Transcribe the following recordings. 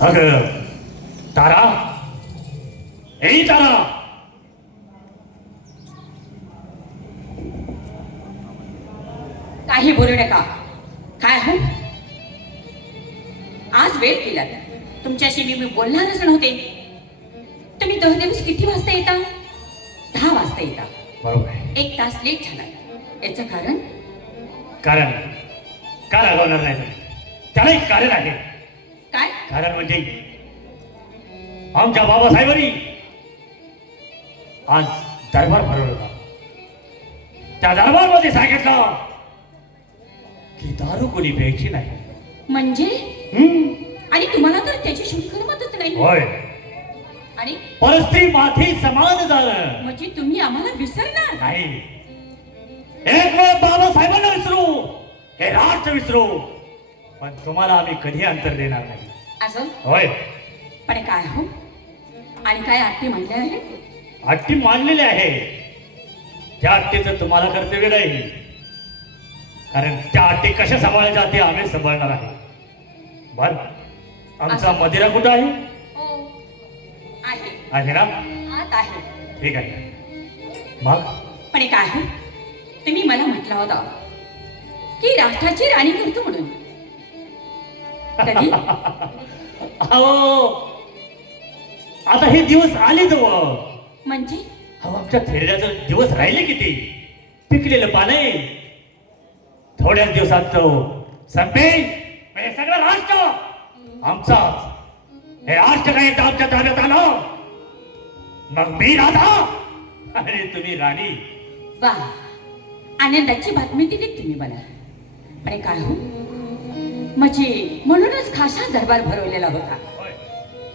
अगं तारा, ए तारा, काही बोलू नका. काय हो, आज वेळ केला. तुमच्याशी मी बोलणारच नव्हते. तुम्ही दर दिवस किती वाजता येता? 10 वाजता येता. बरोबर आहे. 1 तास लेट झाला. याचं कारण? कारण का रागवणार नाही तुम्ही? त्याला एक कारण आहे. काय कारण म्हणजे आमच्या बाबासाहेबांनी आज दरबार भरवला होता. त्या दरबारमध्ये सांगितलं की दारू कोणी प्यायची नाही. म्हणजे? हम्म, आणि तुम्हाला तर त्याची शुद्ध करमतच नाही. होय. आणि परस्त्री माथी समान झालं. म्हणजे तुम्ही आम्हाला विसरणार नाही. एक वेळ बाबासाहेबांना विसरू, हे राष्ट्र विसरू, पण तुम्हाला आम्ही कधी अंतर देणार नाही. असं? होय. पण काय हो, आणि काय अट्टी म्हणले आहे? अट्टी मांडलेली आहे. त्या अट्टीचं तुम्हाला कर्तव्य नाही, कारण त्या अट्टी कशा सांभाळायच्या ते आम्ही सांभाळणार आहे. बर, आमचा मदिरा कुठं आहे? हो, आहे. आहे ना? आत आहे. ठीक आहे. मग पण काय हो, तुम्ही मला म्हटला होता की राष्ट्राची राणी करतो म्हणून. कधी? अहो, आता हे दिवस आले जवळ. म्हणजे? अहो, आमच्या थेरड्याचे दिवस राहिले किती? पिकलेलं पाने थोड्याच दिवसात तो संपेल. हे सगळं राष्ट्र आमचाच. हे राष्ट्र काय एकदा आमच्या ताब्यात आलं, मग मी राजा आणि तुम्ही राणी. वा, आनंदाची बातमी दिली तुम्ही मला. पण काय हो, म्हणजे म्हणूनच खासा दरबार भरवलेला होता. होय.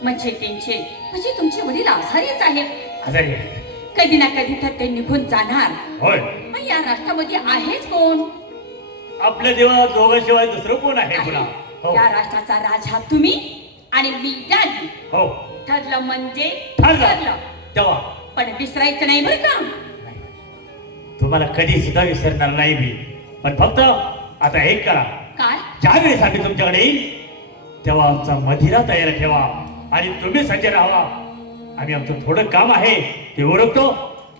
म्हणजे तुमचे वडील आजारीच आहेत. आजारी. कधी ना कधी तर ते निघून जाणार. होय. मग या राष्ट्रामध्ये आहेच कोण? आपल्या देवा दोघांशिवाय दुसरं कोण आहे पुन्हा? हो. या राष्ट्राचा राजा तुम्ही आणि मी राणी. हो, ठरलं म्हणजे ठरलं. तेव्हा पण विसरायचं नाही बरं का? तुम्हाला कधी सुद्धा विसरणार नाही मी. पण फक्त आता एक करा. काय? ज्यावेळेस आम्ही तुमच्याकडे येईल तेव्हा आमचा मदिरा तयार ठेवा आणि तुम्ही सज्ज राहा. आम्ही आमचं थोडं काम आहे ते ओळखतो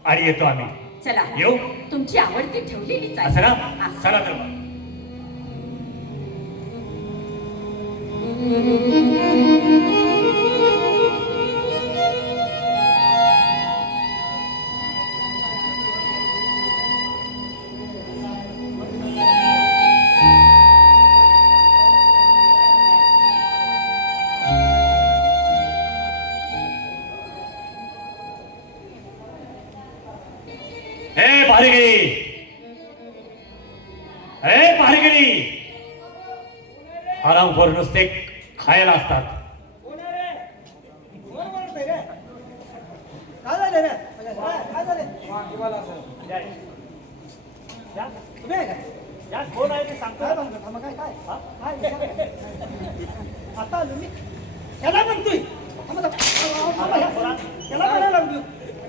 आणि येतो आम्ही. चला येऊ. तुमची आवडती ठेवलेलीच आहे. असं ना? हा. चला तर मग. ए भारीगिरी, ए भारीगिरी, आरामखोर नुसते खायला असतात.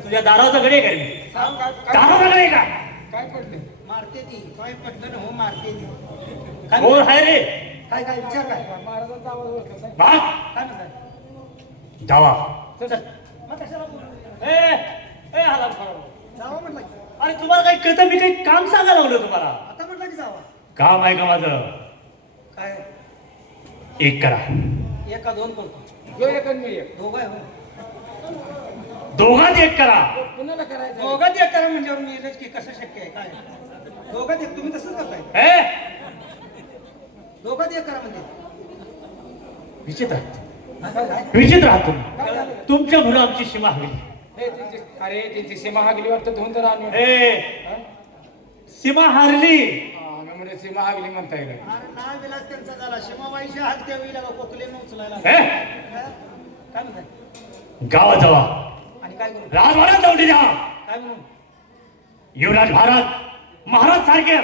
तुझ्या दाराचा गडी काय? दाराचा गडी का? काय पडलं? मारते ती काय पडलं ना? हो मारते ती. कोण आहे रे? काय काय विचार काय? महाराजांचा आवाज ओळखला बा, काय म्हणताय? जावा. मग कशाला बोलू? ए आरामखोर. जावा म्हटलं की. अरे तुम्हाला काही कळतं? मी काही काम सांगायला लागलो तुम्हाला. आता म्हटलं की जावा. काम आहे का माझं? काय एक करा. एका दोन करतो. जो एक आणि मी एक. दोघं आहे हो. दोघात एक करा. कुणाला करायचं? दोघात एक करा म्हणजे मी येतच की कसं शक्य आहे काय? दोघात एक तुम्ही तसंच करताय. ए दोघात एक करा म्हणजे विचित्र काय काय? विचित्र आहात तुम्ही. काय झालं? तुमच्या मुलं आमची सीमा हवी. अरे त्यांची सीमा हागली वाटतं धुवून तर आणून. ए सीमा हारली. आम्ही म्हणजे सीमा हागली म्हणताय काय? नाव विलास त्यांचा झाला. शिमाबाईच्या हात त्या वेळेला कोकलेनं उचलायला. ए काय म्हणताय? गावात जावा. आणि काय करू? राजवाड्यात जाऊन द्या. काय म्हणून? युवराज महाराज सारखे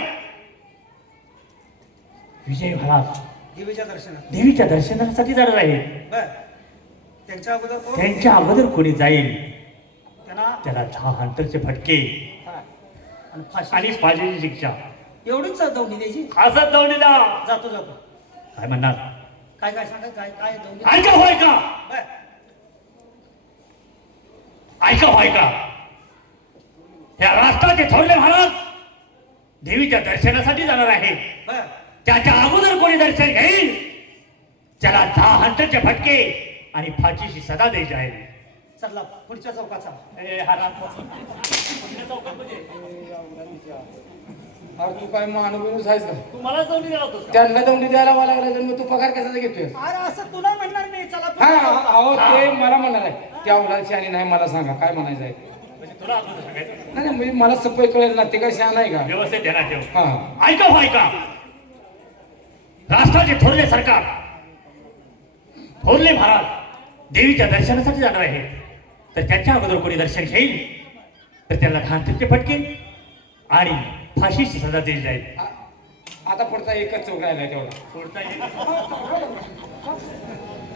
विजय महाराज देवीच्या दर्शनात. देवीच्या दर्शनासाठी जाणार आहे. बर त्यांच्या अगोदर कोण? त्यांच्या अगोदर कोणी जाईल त्यांना त्याला 10 हंटरचे फटके हा. आणि फाशी आणि फाशीची शिक्षा. एवढीच दौंडी द्यायची. असं जाऊन द्या. जातो जातो. काय म्हणणार? काय काय सांगा काय काय दोन्ही ऐका होय का बर ऐका होय का या राष्ट्राचे थोरले महाराज देवीच्या दर्शनासाठी जाणार आहे बर त्याच्या अगोदर कोणी दर्शन घेईल त्याला 10 हंटरचे फटके आणि फाशीची सदा द्यायची आहे. चला पुढच्या चौकाचा हा रात्र पुढच्या चौकामध्ये अरे तू काय मानवीनुस आहेस का तू मला जाऊन दिला होतास का? त्यांना दौंडी द्यायला मला लागला मग तू पगार कशाचा घेतोय अरे असं तुला म्हणणार नाही चला हा पुढच्या चौकात. अहो ते मला म्हणणार आहे त्या उलाची आणि नाही मला सांगा काय म्हणायचं आहे म्हणजे तुला अगोदर सांगायचं नाही म्हणजे मला सपय कळेल ना ते काय शहाण आहे का व्यवस्थित ध्यानात ठेव. हा ऐका हो ऐका राष्ट्राचे थोरले सरकार थोरले महाराज देवीच्या दर्शनासाठी जाणार आहे तर त्याच्या अगोदर कोणी दर्शन घेईल तर त्याला 10 हंटरचे फटके आणि फाशीची सजा दिली जाईल. आता पुढचा एकच चौक राहिला तेवढा पुढचा एक.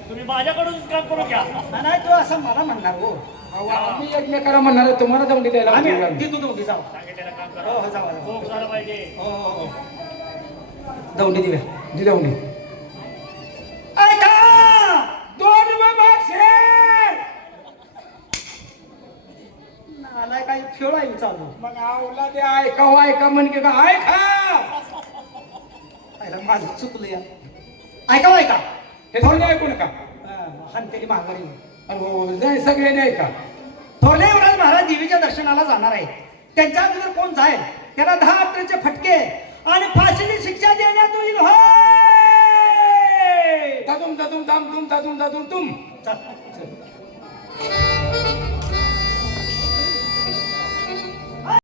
तुम्ही माझ्याकडूनच काम करून घ्या. नाही तू असं मला म्हणणार हो अहो, आम्ही एकमेकाला म्हणणार आहे, तुम्हाला दौंडी द्यायला आम्ही लागलो आम्ही. ती तू दोघी जाऊ सांगितलेलं काम हो करा. हो जाऊ जाऊ. भोग झाला पाहिजे. हो हो हो दौंडी दिव्या जी दौंडी ऐका दोन बाबा आलाय काय खेळ आहे चालू मग आवला ते ऐका हो ऐका म्हण की का ऐका आयला माझं चुकलं या ऐका हो, ऐका हे थोडे ऐकू नका हंतेरी महागारी अहो, नाही सगळ्यांनी ऐका थोरले युवराज महाराज देवीच्या दर्शनाला जाणार आहे त्यांच्या अगोदर कोण जाईल त्यांना 10 हंटरचे फटके आणि फाशीची शिक्षा देण्यात येईल होय दादुम दादुम दाम तुम दादुम दादुम तुम चल.